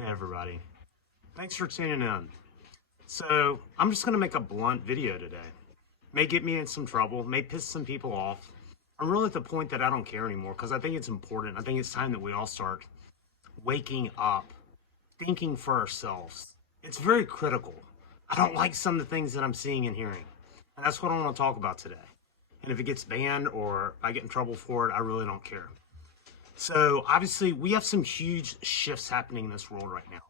Hey everybody, thanks for tuning in. So I'm just gonna make a blunt video today. May get me in some trouble, may piss some people off. I'm really at the point that I don't care anymore because I think it's important. I think it's time that we all start waking up, thinking for ourselves. It's very critical. I don't like some of the things that I'm seeing and hearing. And that's what I want to talk about today. And if it gets banned or I get in trouble for it, I really don't care. So obviously we have some huge shifts happening in this world right now.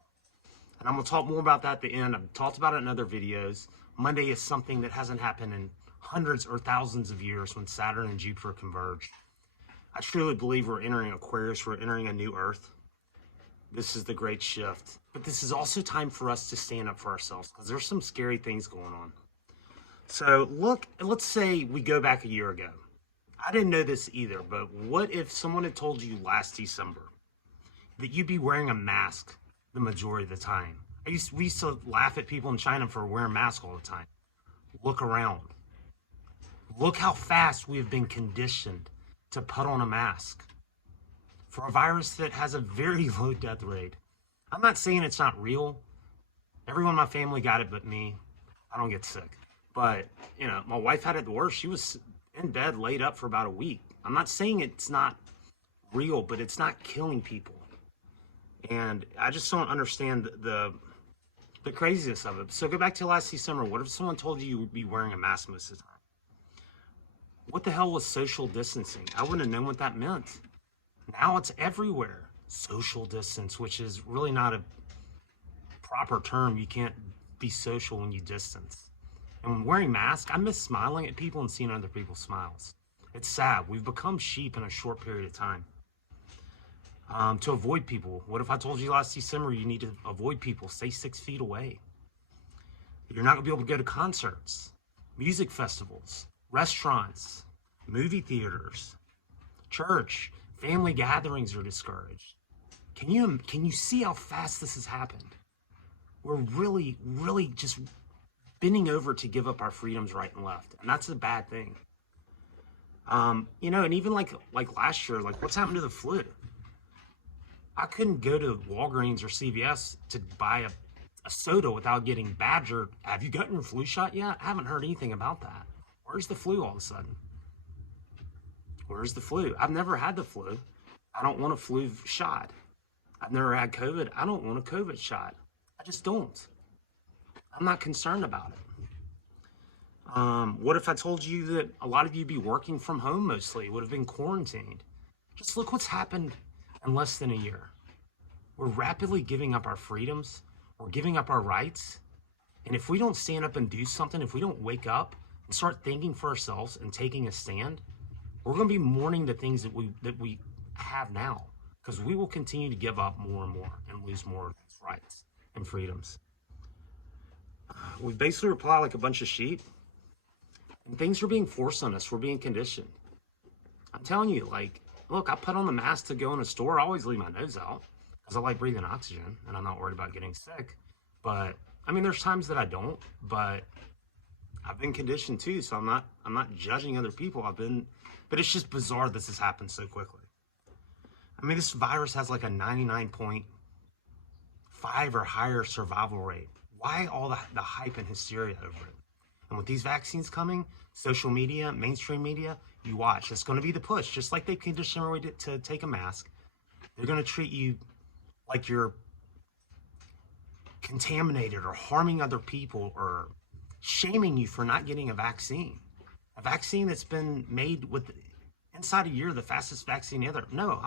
And I'm gonna talk more about that at the end. I've talked about it in other videos. Monday is something that hasn't happened in hundreds or thousands of years when Saturn and Jupiter converge. I truly believe we're entering Aquarius, we're entering a new Earth. This is the great shift. But this is also time for us to stand up for ourselves because there's some scary things going on. So look, let's say we go back a year ago. I didn't know this either, but what if someone had told you last December that you'd be wearing a mask the majority of the time? We used to laugh at people in China for wearing masks all the time. Look around. Look how fast we have been conditioned to put on a mask for a virus that has a very low death rate. I'm not saying it's not real. Everyone in my family got it but me. I don't get sick. But, you know, my wife had it the worst. She was in bed laid up for about a week. I'm not saying it's not real, but it's not killing people. And I just don't understand the craziness of it. So go back to last December. What if someone told you you would be wearing a mask most of the time? What the hell was social distancing? I wouldn't have known what that meant. Now it's everywhere. Social distance, which is really not a proper term. You can't be social when you distance. And when wearing masks, I miss smiling at people and seeing other people's smiles. It's sad. We've become sheep in a short period of time. To avoid people. What if I told you last December you need to avoid people? Stay 6 feet away. You're not going to be able to go to concerts, music festivals, restaurants, movie theaters, church, family gatherings are discouraged. Can you see how fast this has happened? We're really just bending over to give up our freedoms right and left, and that's a bad thing. You know, and even like last year, like what's happened to the flu? I couldn't go to Walgreens or CVS to buy a soda without getting badgered. Have you gotten your flu shot yet? I haven't heard anything about that. Where's the flu all of a sudden? Where's the flu? I've never had the flu. I don't want a flu shot. I've never had COVID. I don't want a COVID shot. I just don't. I'm not concerned about it. What if I told you that a lot of you be working from home mostly, would have been quarantined? Just look what's happened in less than a year. We're rapidly giving up our freedoms. We're giving up our rights. And if we don't stand up and do something, if we don't wake up and start thinking for ourselves and taking a stand, we're going to be mourning the things that we have now, because we will continue to give up more and more and lose more of these rights and freedoms. We basically reply like a bunch of sheep, and things are being forced on us. We're being conditioned. I'm telling you, like, look, I put on the mask to go in a store. I always leave my nose out because I like breathing oxygen and I'm not worried about getting sick. But I mean, there's times that I don't, but I've been conditioned too. So I'm not judging other people. But it's just bizarre this has happened so quickly. I mean, this virus has like a 99.5 or higher survival rate. Why all the hype and hysteria over it? And with these vaccines coming, social media, mainstream media, you watch. It's going to be the push. Just like they condition everybody to take a mask, they're going to treat you like you're contaminated or harming other people or shaming you for not getting a vaccine. A vaccine that's been made with inside a year, the fastest vaccine ever. No,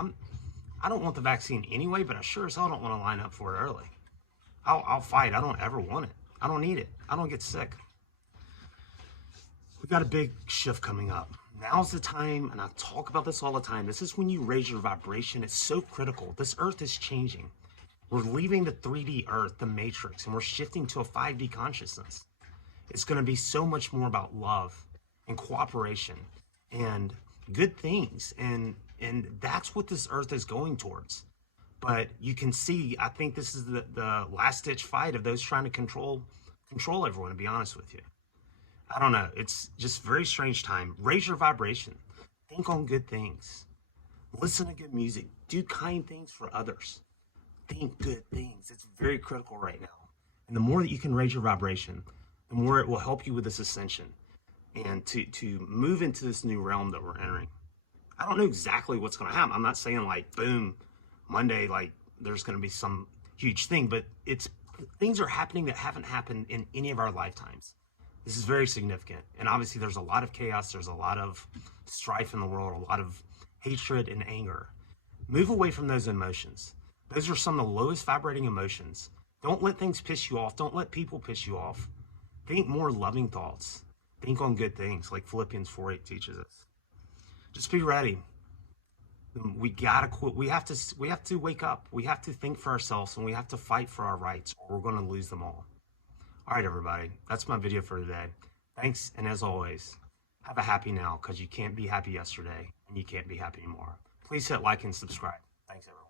I don't want the vaccine anyway, but I sure as hell don't want to line up for it early. I'll fight. I don't ever want it. I don't need it. I don't get sick. We've got a big shift coming up. Now's the time, and I talk about this all the time. This is when you raise your vibration. It's so critical. This earth is changing. We're leaving the 3D earth, the matrix, and we're shifting to a 5D consciousness. It's going to be so much more about love and cooperation and good things. And that's what this earth is going towards. But you can see, I think this is the last ditch fight of those trying to control everyone, to be honest with you. I don't know. It's just very strange time. Raise your vibration. Think on good things. Listen to good music. Do kind things for others. think good things. It's very critical right now. And the more that you can raise your vibration, the more it will help you with this ascension and to move into this new realm that we're entering. I don't know exactly what's going to happen. I'm not saying like, boom, Monday, like there's going to be some huge thing, but it's things are happening that haven't happened in any of our lifetimes. This is very significant. And obviously there's a lot of chaos. There's a lot of strife in the world, a lot of hatred and anger. Move away from those emotions. Those are some of the lowest vibrating emotions. Don't let things piss you off. Don't let people piss you off. Think more loving thoughts. Think on good things like Philippians 4:8 teaches us. Just be ready. We gotta quit. We have to wake up. We have to think for ourselves, and we have to fight for our rights, or we're going to lose them all. All right, everybody. That's my video for today. Thanks, and as always, have a happy now, because you can't be happy yesterday, and you can't be happy anymore. Please hit like and subscribe. Thanks, everyone.